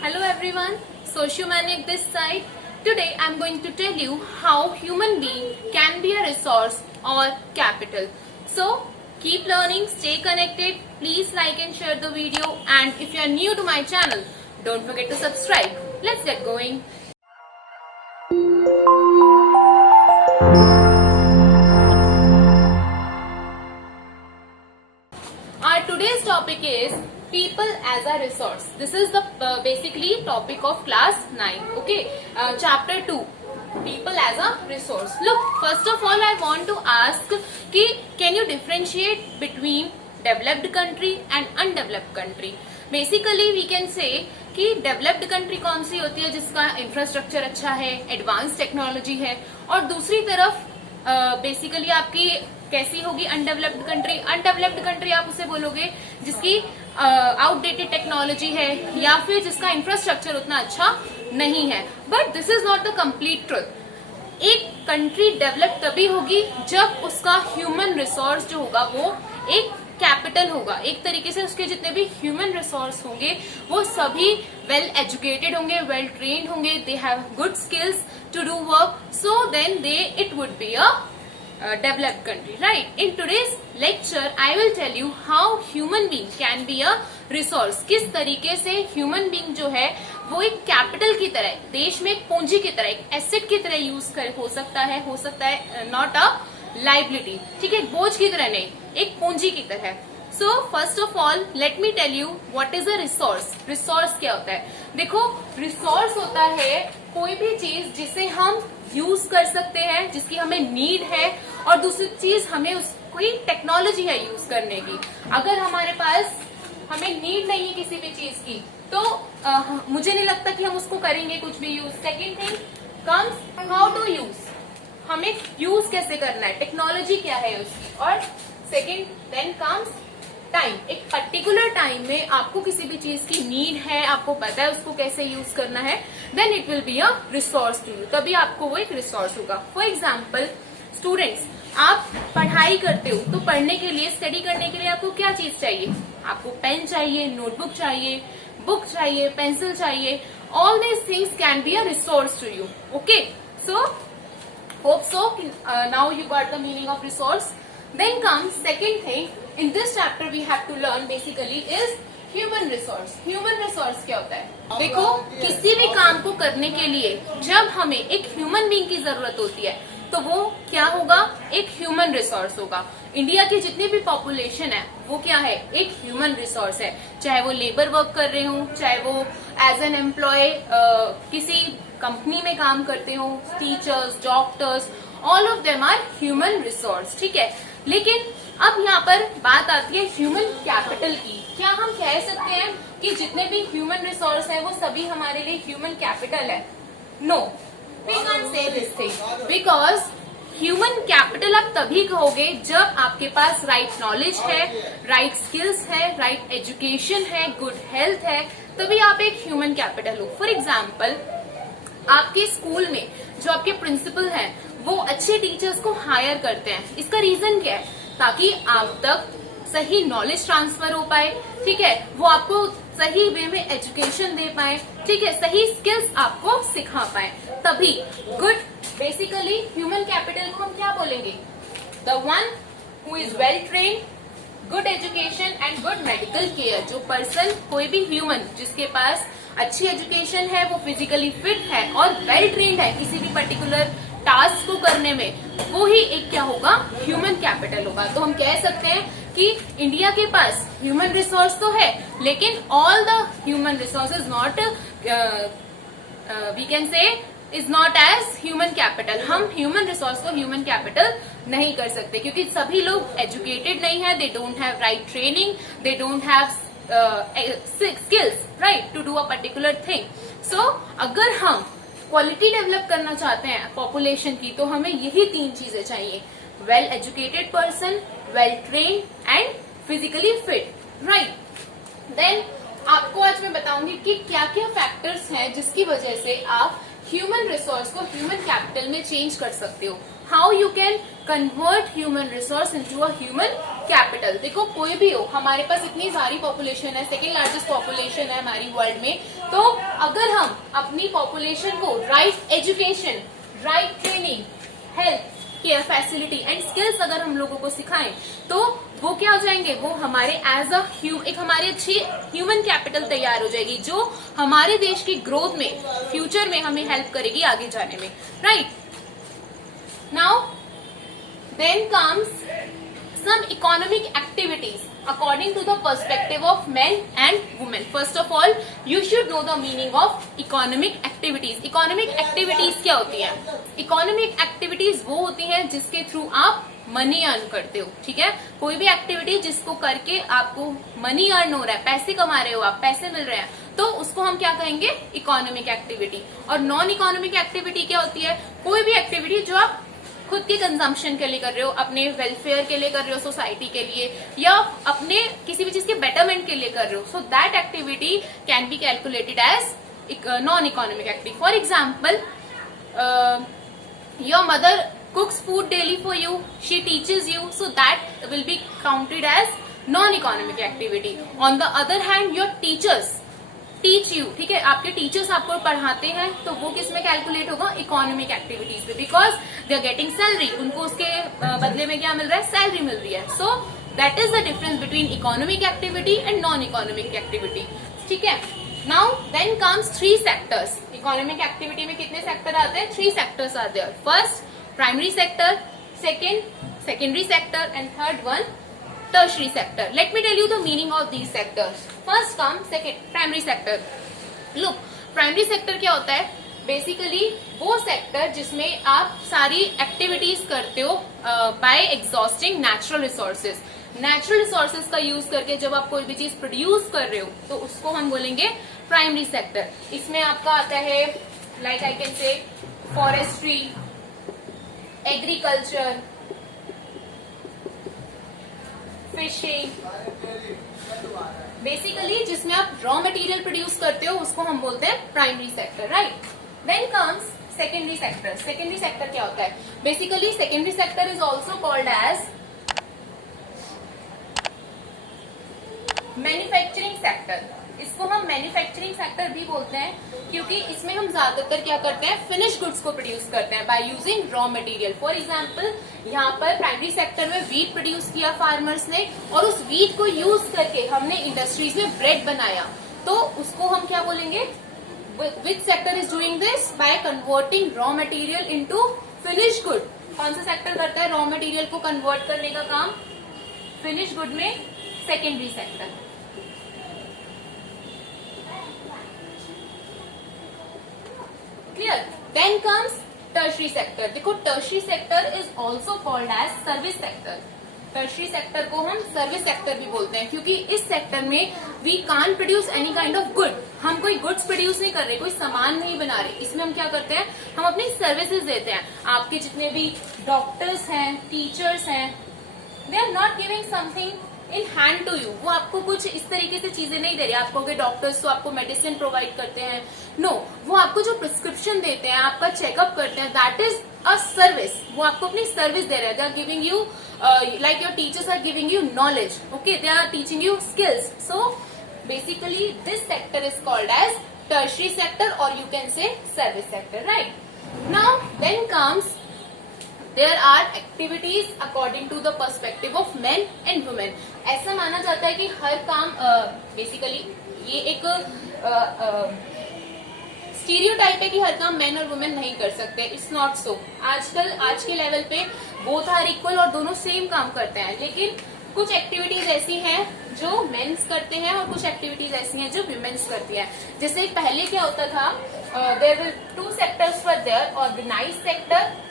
Hello everyone, Sociomaniac this side. Today I am going to tell you how human being can be a resource or capital. So keep learning, stay connected, please like and share the video, and if you are new to my channel, don't forget to subscribe. Let's get going. Our today's topic is people as a resource. This is the basically topic of class 9. Okay, chapter 2. People as a resource. Look, first of all, I want to ask कि can you differentiate between developed country and undeveloped country? Basically, we can say कि developed country कौन सी होती है जिसका infrastructure अच्छा है, advance technology है, और दूसरी तरफ बेसिकली आपकी कैसी होगी अनडेवलप्ड कंट्री. अनडेवलप्ड कंट्री आप उसे बोलोगे जिसकी आउटडेटेड टेक्नोलॉजी है या फिर जिसका इंफ्रास्ट्रक्चर उतना अच्छा नहीं है. But this is not the complete truth. एक कंट्री डेवलप तभी होगी जब उसका ह्यूमन रिसोर्स जो होगा वो एक कैपिटल होगा. एक तरीके से उसके जितने भी ह्यूमन रिसोर्स होंगे वो सभी वेल एजुकेटेड होंगे, वेल ट्रेन्ड होंगे, they have good skills to do work, so then they it would be a developed country, right? In today's lecture I will tell you how human being can be a resource. किस तरीके से human being जो है वो एक capital की तरह, देश में एक पूंजी की तरह, एक एसेट की तरह यूज कर हो सकता है नॉट अ लाइबिलिटी. ठीक है, बोझ की तरह नहीं, एक पूंजी की तरह. So first of all let me tell you what is a resource. Resource क्या होता है? देखो, रिसोर्स होता है कोई भी चीज जिसे हम यूज कर सकते हैं, जिसकी हमें नीड है, और दूसरी चीज हमें कोई टेक्नोलॉजी है यूज करने की. अगर हमारे पास हमें नीड नहीं है किसी भी चीज की तो मुझे नहीं लगता कि हम उसको करेंगे कुछ भी use. Second thing comes how to use. हमें यूज कैसे करना है, टेक्नोलॉजी क्या है उसकी. और सेकेंड देन कम्स टाइम. एक पर्टिकुलर टाइम में आपको किसी भी चीज की नीड है, आपको पता है उसको कैसे यूज करना है, then it will be a resource to you. तभी आपको वो एक रिसोर्स होगा. फॉर एग्जाम्पल स्टूडेंट्स, आप पढ़ाई करते हो तो पढ़ने के लिए, स्टडी करने के लिए आपको क्या चीज चाहिए? आपको पेन चाहिए, नोटबुक चाहिए, बुक चाहिए, पेंसिल चाहिए. All these things can be a resource to you. Okay, so hope so now you got the meaning of resource. Then comes second thing in this chapter we have to learn basically is human resource. Human resource क्या होता है? देखो, किसी भी काम को करने के लिए जब हमें एक ह्यूमन बीइंग की जरूरत होती है तो वो क्या होगा? एक ह्यूमन रिसोर्स होगा. इंडिया की जितनी भी पॉपुलेशन है वो क्या है? एक ह्यूमन रिसोर्स है. चाहे वो लेबर वर्क कर रहे हो, चाहे वो एज एन एम्प्लॉय किसी कंपनी में काम करते हो, teachers, doctors, all of them are human resource. ठीक है, लेकिन अब यहाँ पर बात आती है ह्यूमन कैपिटल की. क्या हम कह सकते हैं कि जितने भी ह्यूमन रिसोर्स हैं वो सभी हमारे लिए ह्यूमन कैपिटल है? No, we can't say this thing, because human capital आप तभी कहोगे जब आपके पास राइट नॉलेज है, राइट स्किल्स है, राइट एजुकेशन है, गुड हेल्थ है, तभी आप एक ह्यूमन कैपिटल हो. फॉर एग्जाम्पल, आपके स्कूल में जो आपके प्रिंसिपल हैं वो अच्छे टीचर्स को हायर करते हैं. इसका रीजन क्या है? ताकि आप तक सही नॉलेज ट्रांसफर हो पाए. ठीक है, वो आपको सही वे में एजुकेशन दे पाए. ठीक है, सही स्किल्स आपको सिखा पाए. तभी गुड, बेसिकली ह्यूमन कैपिटल को हम क्या बोलेंगे? The one who is well trained, good education and good medical care. जो पर्सन, कोई भी ह्यूमन जिसके पास अच्छी एजुकेशन है, वो फिजिकली फिट है और वेल ट्रेन्ड है किसी भी पर्टिकुलर टास्क को करने में, वो ही एक क्या होगा? ह्यूमन कैपिटल होगा. तो हम कह सकते हैं कि इंडिया के पास ह्यूमन रिसोर्स तो है, लेकिन all the human resource is not, we can say is not as human capital. हम ह्यूमन रिसोर्स को ह्यूमन कैपिटल नहीं कर सकते क्योंकि सभी लोग एजुकेटेड नहीं है, they don't have right training, they don't have skills right to do a particular thing. So अगर हम क्वालिटी डेवलप करना चाहते हैं पॉपुलेशन की तो हमें यही तीन चीजें चाहिए: well educated person, well trained and physically fit. Right, then आपको आज मैं बताऊंगी कि क्या क्या फैक्टर्स हैं जिसकी वजह से आप ह्यूमन रिसोर्स को ह्यूमन कैपिटल में चेंज कर सकते हो. How you can convert human resource into a human capital. देखो कोई भी हो, हमारे पास इतनी सारी पॉपुलेशन है, सेकेंड लार्जेस्ट पॉपुलेशन है हमारी वर्ल्ड में, तो अगर हम अपनी पॉपुलेशन को right education, right training, health care facility and skills अगर हम लोगों को सिखाएं तो वो क्या हो जाएंगे, वो हमारे एज अ एक हमारी अच्छी ह्यूमन कैपिटल तैयार हो जाएगी जो हमारे देश की ग्रोथ में फ्यूचर में हमें हेल्प करेगी आगे जाने में, right. Now then comes some economic activities according to the perspective of men and women. First of all, you should know the meaning of economic activities. Economic activities क्या होती है? Economic activities वो होती हैं जिसके थ्रू आप money earn करते हो, ठीक है। कोई भी एक्टिविटी जिसको करके आपको मनी अर्न हो रहा है, पैसे कमा रहे हो आप, पैसे मिल रहे हैं, तो उसको हम क्या कहेंगे, इकोनॉमिक एक्टिविटी। और नॉन इकोनॉमिक एक्टिविटी क्या होती है, कोई भी एक्टिविटी जो आप खुद के कंजम्पशन के लिए कर रहे हो, अपने वेलफेयर के लिए कर रहे हो, सोसाइटी के लिए, या अपने किसी भी चीज के बेटरमेंट के लिए कर रहे हो, so that activity can be calculated as non economic activity. For example, your mother cooks food daily for you, she teaches you, so that will be counted as non-economic activity. On the other hand, your teachers teach you, ठीक है, आपके teachers आपको पढ़ाते हैं, तो वो किस में कैलकुलेट होगा, इकोनॉमिक एक्टिविटीज में, because they are getting salary, उनको उसके बदले में क्या मिल रहा है, सैलरी मिल रही है। So that is the difference between economic activity and non economic activity, ठीक है। Now then comes 3 sectors. Economic activity में कितने सेक्टर आते हैं, 3 सेक्टर्स आते हैं। First primary sector, second secondary sector, and third one tertiary sector. Let me tell you the meaning of these sectors. First comes primary sector. Look, primary sector क्या होता है, basically वो सेक्टर जिसमें आप सारी एक्टिविटीज करते हो by exhausting natural resources. Natural resources का यूज करके जब आप कोई भी चीज प्रोड्यूस कर रहे हो तो उसको हम बोलेंगे प्राइमरी सेक्टर। इसमें आपका आता है like I can say forestry, agriculture, fishing, basically जिसमें आप रॉ मटेरियल प्रोड्यूस करते हो उसको हम बोलते हैं primary sector, right. Then comes secondary sector. Secondary sector क्या होता है, basically secondary sector is also called as manufacturing sector. इसको हम मैन्युफैक्चरिंग सेक्टर भी बोलते हैं क्योंकि इसमें हम ज्यादातर क्या करते हैं, फिनिश गुड्स को प्रोड्यूस करते हैं by using raw material. For example, यहाँ पर प्राइमरी सेक्टर में वीट प्रोड्यूस किया फार्मर्स ने, और उस वीट को यूज करके हमने इंडस्ट्रीज में ब्रेड बनाया, तो उसको हम क्या बोलेंगे, which sector is doing this, by converting raw material into finish good. कौन सा सेक्टर करता है रॉ मटेरियल को कन्वर्ट करने का काम, फिनिश गुड में secondary sector. Clear. Then comes tertiary sector. देखो tertiary sector is also called as service sector. Tertiary sector को हम सर्विस सेक्टर भी बोलते हैं क्योंकि इस सेक्टर में we can produce any kind of good. हम कोई गुड्स प्रोड्यूस नहीं कर रहे, कोई सामान नहीं बना रहे, इसमें हम क्या करते हैं, हम अपनी सर्विसेज देते हैं। आपके जितने भी डॉक्टर्स हैं, टीचर्स हैं, they are not giving something in hand to you. वो आपको कुछ इस तरीके से चीजें नहीं दे रहे। आप कहोगे डॉक्टर्स तो आपको मेडिसिन प्रोवाइड करते हैं, नो, वो आपको जो प्रिस्क्रिप्शन देते हैं, आपका चेकअप करते हैं, दैट इज अ सर्विस। वो आपको अपनी सर्विस दे रहे हैं। They are giving you like your teachers are giving you knowledge, okay, they are teaching you skills. So basically this sector is called as tertiary sector और you can say service sector, right. Now then comes There are activities according to the perspective of men and women. ऐसा माना जाता है कि हर काम basically ये एक stereotype है कि हर काम मैन और वुमेन नहीं कर सकते। It's not so. आजकल आज के लेवल पे बोथ आर इक्वल और दोनों सेम काम करते हैं, लेकिन कुछ एक्टिविटीज ऐसी हैं जो मेंस करते हैं और कुछ एक्टिविटीज ऐसी हैं जो वुमेन्स करती हैं। जैसे पहले क्या होता था, there were 2 sectors were there, organised sector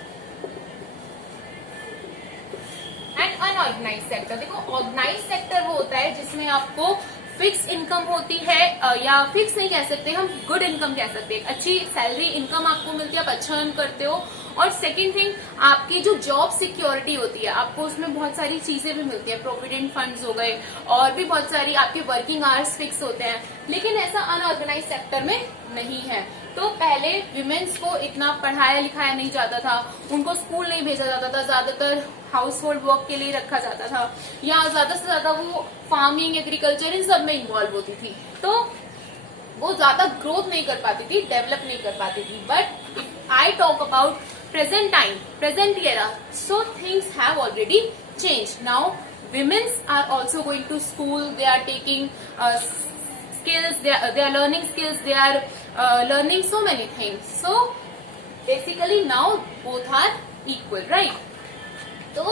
and unorganised sector. देखो ऑर्गेनाइज सेक्टर वो होता है जिसमें आपको फिक्स इनकम होती है, या फिक्स नहीं कह सकते हम, गुड इनकम कह सकते हैं। अच्छी सैलरी इनकम आपको मिलती है, आप अच्छा अर्न करते हो और सेकंड थिंग, आपकी जो जॉब सिक्योरिटी होती है, आपको उसमें बहुत सारी चीजें भी मिलती है, प्रोविडेंट फंड्स हो गए और भी बहुत सारी, आपके वर्किंग आवर्स फिक्स होते हैं, लेकिन ऐसा अनऑर्गेनाइज सेक्टर में नहीं है। तो पहले विमेन्स को इतना पढ़ाया लिखाया नहीं जाता था, उनको स्कूल नहीं भेजा जाता था, ज्यादातर हाउस होल्ड वर्क के लिए रखा जाता था, या ज्यादा से ज्यादा वो फार्मिंग, एग्रीकल्चर इन सब में इन्वॉल्व होती थी, तो वो ज्यादा ग्रोथ नहीं कर पाती थी, डेवलप नहीं कर पाती थी। But if I talk about present time, present era, so things have already change. Now womens are also going to school, they are taking skills, they are learning skills, they are learning so many things. So basically now both are equal, right? तो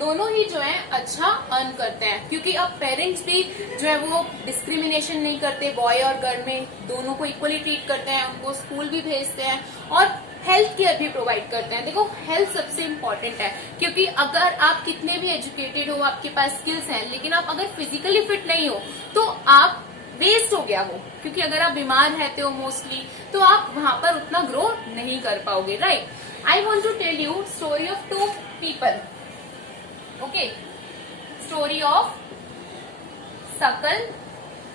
दोनों ही जो है अच्छा earn करते हैं, क्योंकि अब parents भी जो है वो डिस्क्रिमिनेशन नहीं करते, बॉय और गर्ल में दोनों को इक्वली ट्रीट करते हैं, उनको स्कूल भी भेजते हैं और हेल्थ केयर भी प्रोवाइड करते हैं। देखो हेल्थ सबसे इम्पोर्टेंट है, क्योंकि अगर आप कितने भी एजुकेटेड हो, आपके पास स्किल्स हैं, लेकिन आप अगर फिजिकली फिट नहीं हो तो आप वेस्ट हो गया वो, क्योंकि अगर आप बीमार रहते हो मोस्टली तो आप वहां पर उतना ग्रो नहीं कर पाओगे, right? I want to tell you story of two people, okay? Story of Sakal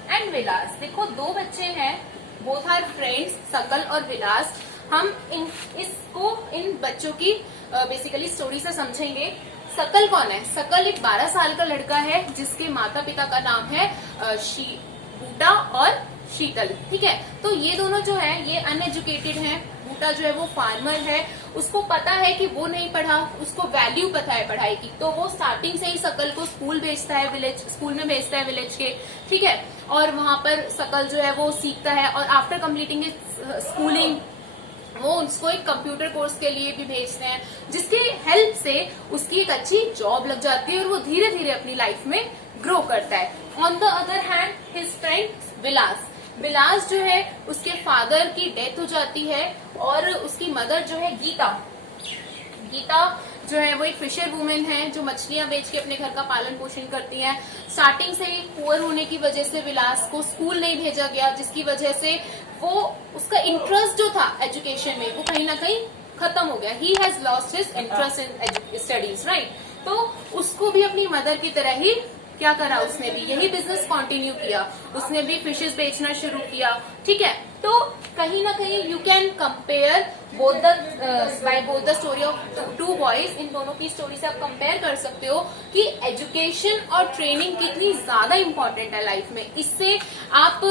and Vilas. देखो दो बच्चे हैं, बोथ आर फ्रेंड्स, सकल और विलास। हम इन बच्चों की बेसिकली स्टोरी से समझेंगे। सकल कौन है? सकल एक 12 साल का लड़का है जिसके माता पिता का नाम है बूटा और शीतल, ठीक है? तो ये दोनों जो है ये अनएजुकेटेड हैं। बूटा जो है वो फार्मर है, उसको पता है कि वो नहीं पढ़ा, उसको वैल्यू पता है पढ़ाई की, तो वो स्टार्टिंग से ही सकल को स्कूल भेजता है, स्कूल में भेजता है विलेज के, ठीक है? और वहां पर सकल जो है वो सीखता है और आफ्टर कंप्लीटिंग स्कूलिंग वो उसको एक कंप्यूटर कोर्स के लिए भी भेजते हैं, जिसकी हेल्प से उसकी एक अच्छी जॉब लग जाती है और वो धीरे धीरे अपनी लाइफ में ग्रो करता है। On the other hand his friend Vilas जो है उसके फादर की डेथ हो जाती है और उसकी मदर जो है गीता जो है वो एक फिशर वुमेन है जो मछलियां बेच के अपने घर का पालन पोषण करती है। स्टार्टिंग से ही पुअर होने की वजह से विलास को स्कूल नहीं भेजा गया, जिसकी वजह से वो उसका इंटरेस्ट जो था एजुकेशन में वो कहीं ना कहीं खत्म हो गया। He has lost his interest in studies, right? तो उसको भी अपनी मदर की तरह ही क्या करा, उसने भी यही बिजनेस कंटिन्यू किया, उसने भी फिशेस बेचना शुरू किया, ठीक है? तो कहीं ना कहीं you can compare both the story of two boys. इन दोनों की स्टोरी से आप कंपेयर कर सकते हो कि एजुकेशन और ट्रेनिंग कितनी ज्यादा इंपॉर्टेंट है लाइफ में। इससे आप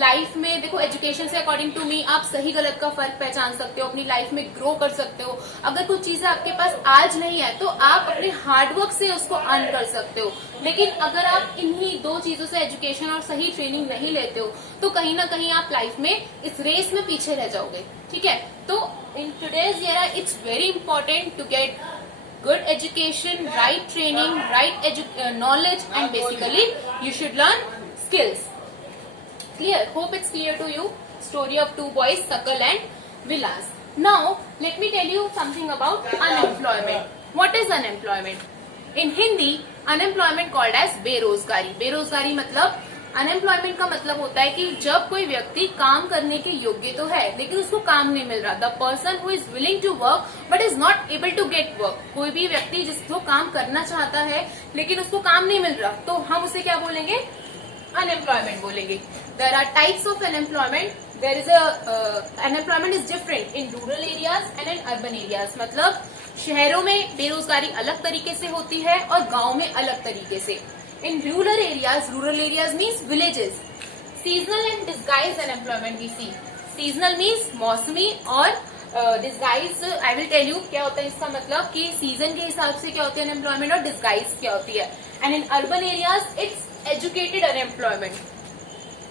लाइफ में देखो, एजुकेशन से अकॉर्डिंग टू मी आप सही गलत का फर्क पहचान सकते हो, अपनी लाइफ में ग्रो कर सकते हो। अगर कुछ चीजें आपके पास आज नहीं है तो आप अपने हार्डवर्क से उसको अर्न कर सकते हो, लेकिन अगर आप इन्हीं दो चीजों से एजुकेशन और सही ट्रेनिंग नहीं लेते हो तो कहीं ना कहीं आप लाइफ में इस रेस में पीछे रह जाओगे, ठीक है? तो in today's era it's very important to get good education, right training, right knowledge, and basically you should learn skills. Clear? Hope it's clear to you. Story of two boys, Sakal and Vilas. Now let me tell you something about unemployment. What is unemployment? In Hindi, unemployment called as बेरोजगारी। बेरोजगारी मतलब unemployment का मतलब होता है कि जब कोई व्यक्ति काम करने के योग्य तो है लेकिन उसको काम नहीं मिल रहा। The person who is willing to work but is not able to get work. कोई भी व्यक्ति जिसको काम करना चाहता है लेकिन उसको काम नहीं मिल रहा तो हम उसे क्या बोलेंगे? अनएम्प्लॉयमेंट बोलेंगे। There are types of unemployment. There is unemployment is different in rural areas and in urban areas. मतलब शहरों में बेरोजगारी अलग तरीके से होती है और गाँव में अलग तरीके से। In rural areas means villages. Seasonal and disguised unemployment we see. Seasonal means मौसमी और disguised I will tell you क्या होता है इसका मतलब कि सीजन के हिसाब से क्या होती है unemployment और disguised क्या होती है। And in urban areas it's educated unemployment.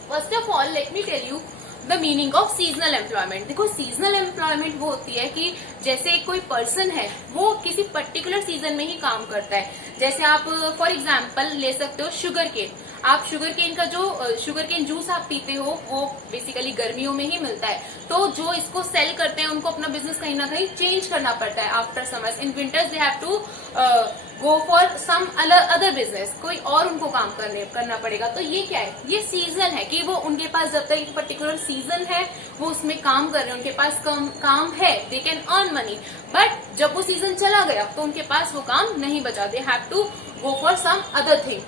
First of all let me tell you the meaning of seasonal employment. देखो सीजनल एम्प्लॉयमेंट वो होती है कि जैसे कोई पर्सन है वो किसी पर्टिकुलर सीजन में ही काम करता है। जैसे आप फॉर एग्जांपल ले सकते हो शुगर केन। आप शुगर केन का जो शुगर केन जूस आप पीते हो वो बेसिकली गर्मियों में ही मिलता है, तो जो इसको सेल करते हैं उनको अपना बिजनेस कहीं ना कहीं चेंज करना पड़ता है after summers. In winters they have to go for some other business, कोई और उनको काम करना पड़ेगा। तो ये क्या है, ये सीजन है कि वो उनके पास जब तक एक पर्टिकुलर सीजन है वो उसमें काम कर रहे हैं, उनके पास काम है, they can earn money. But जब वो सीजन चला गया तो उनके पास वो काम नहीं बचा, they have to go for some other thing.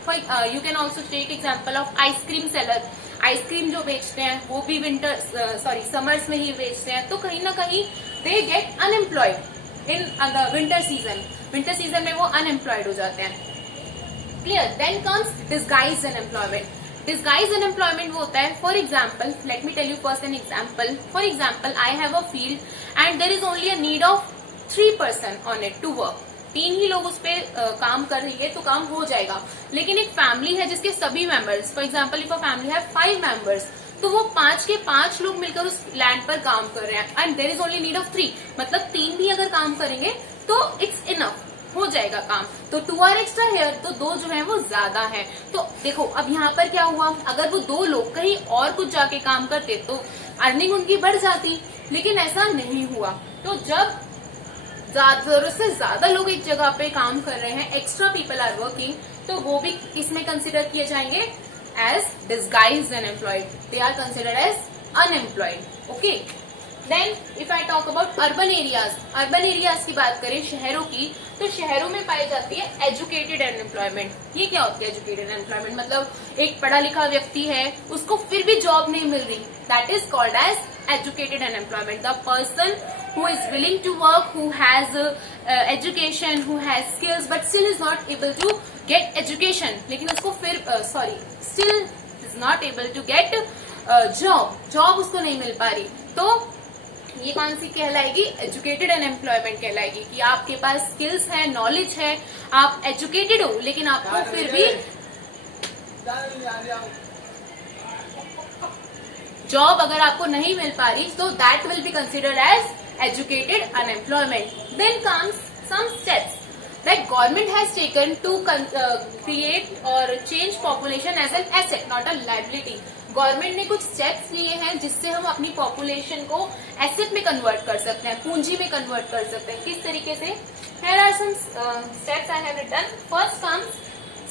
You can also take example of ice cream seller. Ice cream जो बेचते हैं वो भी समर्स में ही बेचते हैं, तो कहीं ना कहीं they get unemployed in winter season. Winter season में वो अनएम्प्लॉयड हो जाते हैं। Clear? Then comes disguise unemployment. Disguise unemployment वो होता है, for example, let me tell you first an example. For example, I have a field and there is only a need of 3 person on it to work. 3 ही लोग उस पर काम कर रही है तो काम हो जाएगा। लेकिन एक फैमिली है जिसके सभी members, for example if a family है 5 मेंबर्स, तो वो 5 के 5 लोग मिलकर उस लैंड पर काम कर रहे हैं and there is only need of 3, मतलब 3 भी अगर काम करेंगे तो इट्स इनफ, हो जाएगा काम। तो 2 आर एक्स्ट्रा हेयर, तो 2 जो है वो ज्यादा है। तो देखो अब यहाँ पर क्या हुआ, अगर वो 2 लोग कहीं और कुछ जाके काम करते तो अर्निंग उनकी बढ़ जाती, लेकिन ऐसा नहीं हुआ। तो जब जरूरत से ज्यादा लोग एक जगह पे काम कर रहे हैं, एक्स्ट्रा पीपल आर वर्किंग, तो वो भी इसमें कंसिडर किए जाएंगे as disguised unemployed, they are considered as unemployed. Okay, then if I talk about urban areas, urban areas की बात करें शहरों की, तो शहरों में पाई जाती है एजुकेटेड अनएम्प्लॉयमेंट। ये क्या होती है एजुकेटेड अनएम्प्लॉयमेंट? मतलब एक पढ़ा लिखा व्यक्ति है, उसको फिर भी जॉब नहीं मिल रही, that is called as educated unemployment. The person who is willing to work, who has education, who has skills, but still is not able to get education. लेकिन उसको फिर still is not able to get job उसको नहीं मिल पा रही, तो ये कौन सी कहलाएगी? एजुकेटेड अनएम्प्लॉयमेंट कहलाएगी। कि आपके पास स्किल्स है, नॉलेज है, आप एजुकेटेड हो, लेकिन आपको फिर भी जॉब अगर आपको नहीं मिल पा रही, तो that will be considered as educated unemployment. Then comes some steps that government has taken to create or change population as an asset, not a liability. Government ने कुछ स्टेप्स लिए हैं जिससे हम अपनी पॉपुलेशन को एसेट में कन्वर्ट कर सकते हैं, पूंजी में कन्वर्ट कर सकते हैं। किस तरीके से? Here are some steps I have written. First comes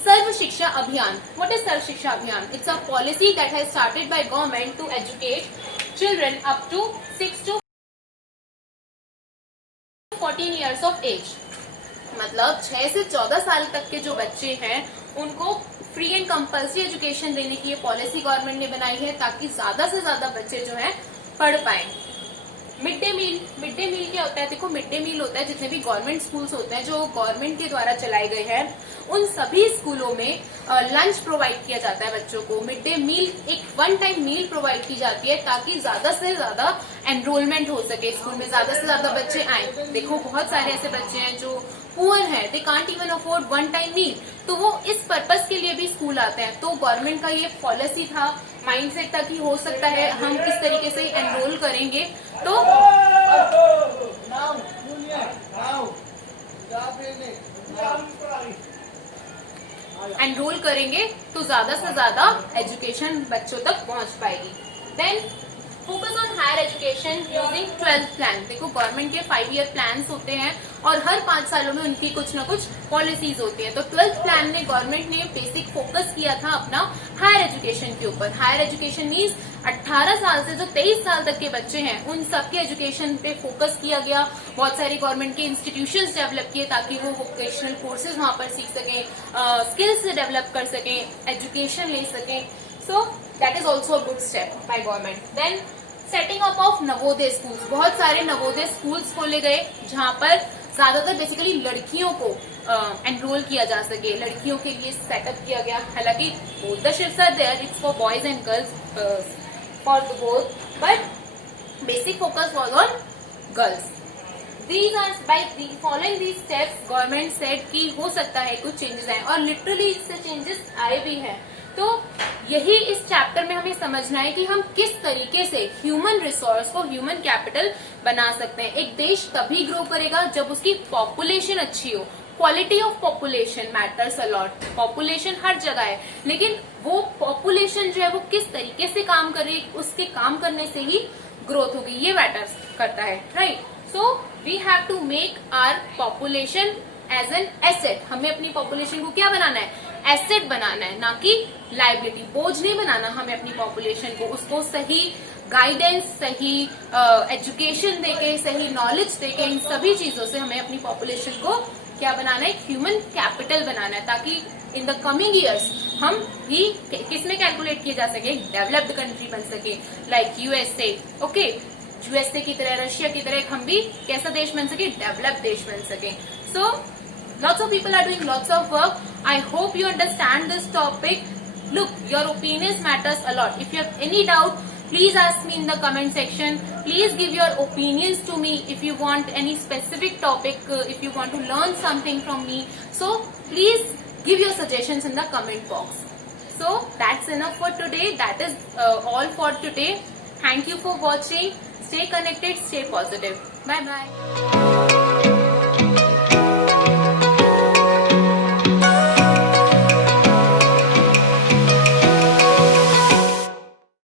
सर्व शिक्षा अभियान। What is सर्व शिक्षा अभियान? It's a policy that has started by government to educate children up to 6 to 14 years of age. मतलब 6 से 14 साल तक के जो बच्चे हैं उनको फ्री एंड कंपल्सरी एजुकेशन देने की ये पॉलिसी गवर्नमेंट ने बनाई है, ताकि ज्यादा से ज्यादा बच्चे जो हैं पढ़ पाए। Mid day meal, mid day meal क्या होता है? देखो मिड डे मील होता है जितने भी गवर्नमेंट स्कूल्स होते हैं जो गवर्नमेंट के द्वारा चलाए गए हैं, उन सभी स्कूलों में लंच प्रोवाइड किया जाता है बच्चों को। मिड डे मील एक 1 टाइम मील प्रोवाइड की जाती है ताकि ज्यादा से ज्यादा एनरोलमेंट हो सके, स्कूल में ज्यादा से ज्यादा बच्चे आए। देखो बहुत सारे ऐसे बच्चे हैं जो पुअर है, they can't even afford 1 time meal, तो वो इस पर्पस के लिए भी स्कूल आते हैं। तो गवर्नमेंट का ये पॉलिसी था, माइंडसेट था कि हो सकता है हम किस तरीके से एनरोल करेंगे तो ज्यादा से ज्यादा एजुकेशन बच्चों तक पहुंच पाएगी। Then focus on higher education using 12th plan. देखो गवर्नमेंट के 5 ईयर प्लान्स होते हैं और हर 5 सालों में उनकी कुछ न कुछ पॉलिसीज होती है। तो 12th प्लान में गवर्नमेंट ने बेसिक फोकस किया था अपना हायर एजुकेशन के ऊपर। हायर एजुकेशन मीन्स 18 साल से जो 23 साल तक के बच्चे हैं उन सबके एजुकेशन पे फोकस किया गया। बहुत सारे गवर्नमेंट के इंस्टीट्यूशंस डेवलप किए ताकि वो वोकेशनल कोर्सेज वहां पर सीख सकें, स्किल्स डेवलप कर सकें, एजुकेशन ले सकें। So that is also a good step by government. Then setting up of Navodaya schools. बहुत सारे नवोदय स्कूल्स खोले गए जहां पर ज्यादातर बेसिकली लड़कियों को एनरोल किया जा सके, लड़कियों के लिए सेटअप किया गया। हालांकि both the shifts are there, it's for boys and girls for the both, but basic focus was on girls. These are by following these steps, government said कि हो सकता है कुछ चेंजेस आए, और लिटरली इससे चेंजेस आए भी हैं। तो यही इस चैप्टर में हमें समझना है कि हम किस तरीके से ह्यूमन रिसोर्स को ह्यूमन कैपिटल बना सकते हैं। एक देश तभी ग्रो करेगा जब उसकी पॉपुलेशन अच्छी हो। Quality of population matters a lot. Population हर जगह है, लेकिन वो पॉपुलेशन जो है वो किस तरीके से काम कर रही है, उसके काम करने से ही ग्रोथ होगी, ये मैटर्स करता है, right. So we have to make our population as an asset. हमें अपनी पॉपुलेशन को क्या बनाना है, एसेट बनाना है, ना कि लाइबिलिटी। बोझ नहीं बनाना हमें अपनी पॉपुलेशन को, उसको सही गाइडेंस, सही एजुकेशन देके, सही नॉलेज देके, इन सभी चीजों से हमें अपनी पॉपुलेशन को क्या बनाना है, ह्यूमन कैपिटल बनाना है, ताकि इन द कमिंग ईयर्स हम भी किसमें कैलकुलेट किए जा सके, डेवलप्ड कंट्री बन सके, लाइक यूएसए। ओके, यूएसए की तरह, रशिया की तरह हम भी कैसा देश बन सके, डेवलप्ड देश बन सके। सो lots of people are doing lots of work. I hope you understand this topic. Look, your opinions matters a lot. If you have any doubt, please ask me in the comment section. Please give your opinions to me if you want any specific topic, if you want to learn something from me. So please give your suggestions in the comment box. So that's enough for today. That is all for today. Thank you for watching. Stay connected, stay positive. Bye bye.